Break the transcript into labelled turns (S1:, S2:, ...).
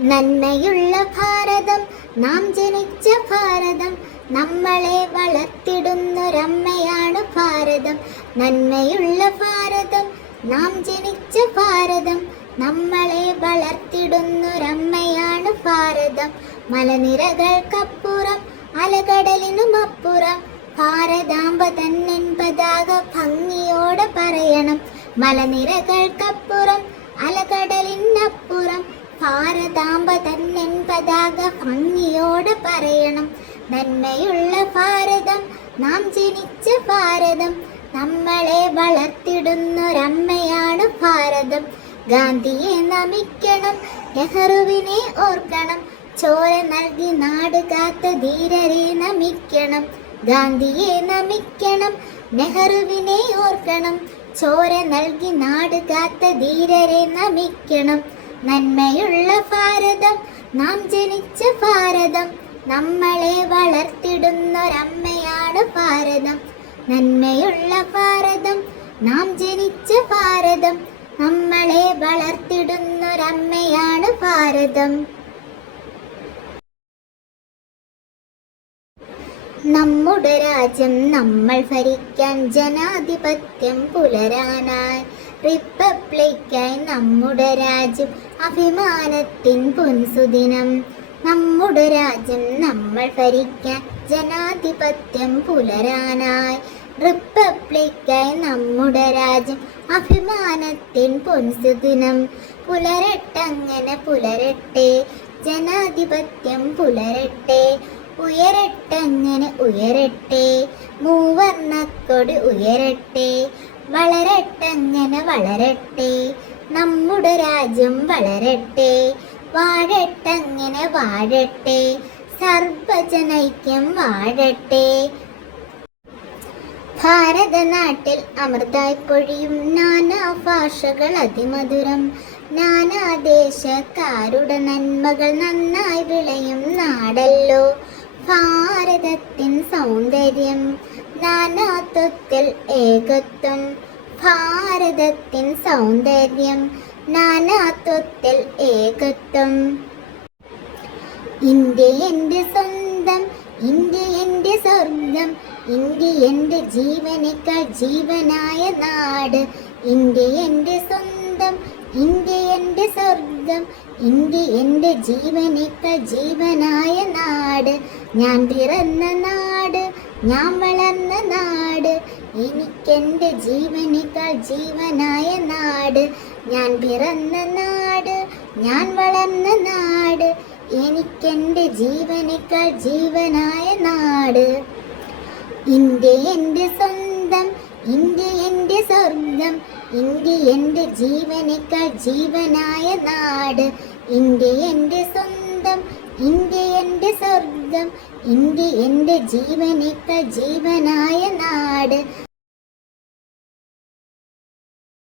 S1: നന്മയുള്ള ഭാരതം നാം ജനിച്ച ഭാരതം നമ്മളെ വളർത്തിടുന്നൊരമ്മയാണ് ഭാരതം. നന്മയുള്ള ഭാരതം നാം ജനിച്ച ഭാരതം നമ്മളെ വളർത്തിടുന്നൊരമ്മയാണ് ഭാരതം. മലനിരകൾക്കപ്പുറം അലകടലിനുമപ്പുറം ഭാരതാംബ തന്നെൻ പതാക ഭംഗിയോടെ പറയണം. മലനിരകൾക്കപ്പുറം പറയണം നന്മയുള്ള ഭാരതം നാം ജനിച്ച ഭാരതം നമ്മളെ വളർത്തിടുന്നൊരമ്മയാണ് ഭാരതം. ഗാന്ധിയെ നമിക്കണം നെഹ്റുവിനെ ഓർക്കണം ചോര നൽകി നാട് കാത്ത ധീരരെ നമിക്കണം. ഗാന്ധിയെ നമിക്കണം നെഹ്റുവിനെ ഓർക്കണം ചോര നൽകി നാട് കാത്ത ധീരരെ നമിക്കണം. നന്മയുള്ള ഭാരതം നാം ജനിച്ച ഭാരതം നമ്മളെ വളർത്തിടുന്നൊരമ്മയാണ് ഭാരതം. നന്മയുള്ള ഭാരതം നാം ജനിച്ച ഭാരതം. നമ്മളെ വളർത്തിടുന്നൊരമ്മയാണ് ഭാരതം. നമ്മുടെ രാജ്യം നമ്മൾ ഭരിക്കാൻ ജനാധിപത്യം പുലരാനായി. റിപ്പബ്ലിക്കായി നമ്മുടെ രാജ്യം അഭിമാനത്തിൻ പൊൻസുദിനം. നമ്മുടെ രാജ്യം നമ്മൾ ഭരിക്കാൻ ജനാധിപത്യം പുലരാനായി. റിപ്പബ്ലിക്കായി നമ്മുടെ രാജ്യം അഭിമാനത്തിൻ പൊൻസുദിനം പുലരട്ടങ്ങനെ പുലരട്ടെ ജനാധിപത്യം പുലരട്ടെ ഉയരട്ടങ്ങനെ ഉയരട്ടെ മൂവർണക്കൊടി ഉയരട്ടെ വളരട്ടങ്ങനെ വളരട്ടെ നമ്മുടെ രാജ്യം വളരട്ടെ വാഴട്ടങ്ങനെ വാഴട്ടെ. സർവജനൈക്യം വാഴട്ടെ. ഭാരതനാട്ടിൽ അമൃതായി പൊഴിയും നാനാ ഭാഷകൾ അതിമധുരം. നാനാ ദേശക്കാരുടെ നന്മകൾ നന്നായി വിളയും നാടല്ലോ. ഭാരതത്തിൻ സൗന്ദര്യം നാനാത്വത്തിൽ ഏകത്വം. ഭാരതത്തിൻ സൗന്ദര്യം നാനാത്വത്തിൽ ഏകത്വം. ഇന്ത്യ എന്റെ സ്വന്തം ഇന്ത്യ എന്റെ സ്വർഗം ഇന്ത്യ എന്റെ ജീവനേക്കാൾ ജീവനായ നാട്. ഇന്ത്യ എന്റെ സ്വന്തം ഇന്ത്യ എന്റെ സ്വർഗം ഇന്ത്യ എന്റെ ജീവനേക്കാൾ ജീവനായ നാട്. ഞാൻ പിറന്ന നാട് ഞാൻ വളർന്ന നാട് എനിക്കെന്റെ ജീവനേക്കാൾ ജീവനായ നാട്. ഞാൻ പിറന്ന നാട് ഞാൻ വളർന്ന നാട്. എനിക്കെന്റെ ജീവനേക്കാൾ ജീവനായ നാട്. ഇന്ത്യ എന്റെ സ്വന്തം ഇന്ത്യ എന്റെ സ്വർഗം. ഇന്ത്യ എന്റെ ജീവനേക്കാൾ ജീവനായ നാട്. ഇന്ത്യ എന്റെ സ്വന്തം ഇന്ത്യ എന്റെ സ്വർഗം. ഇന്ത്യ എന്റെ ജീവനേക്കാൾ ജീവനായ നാട്.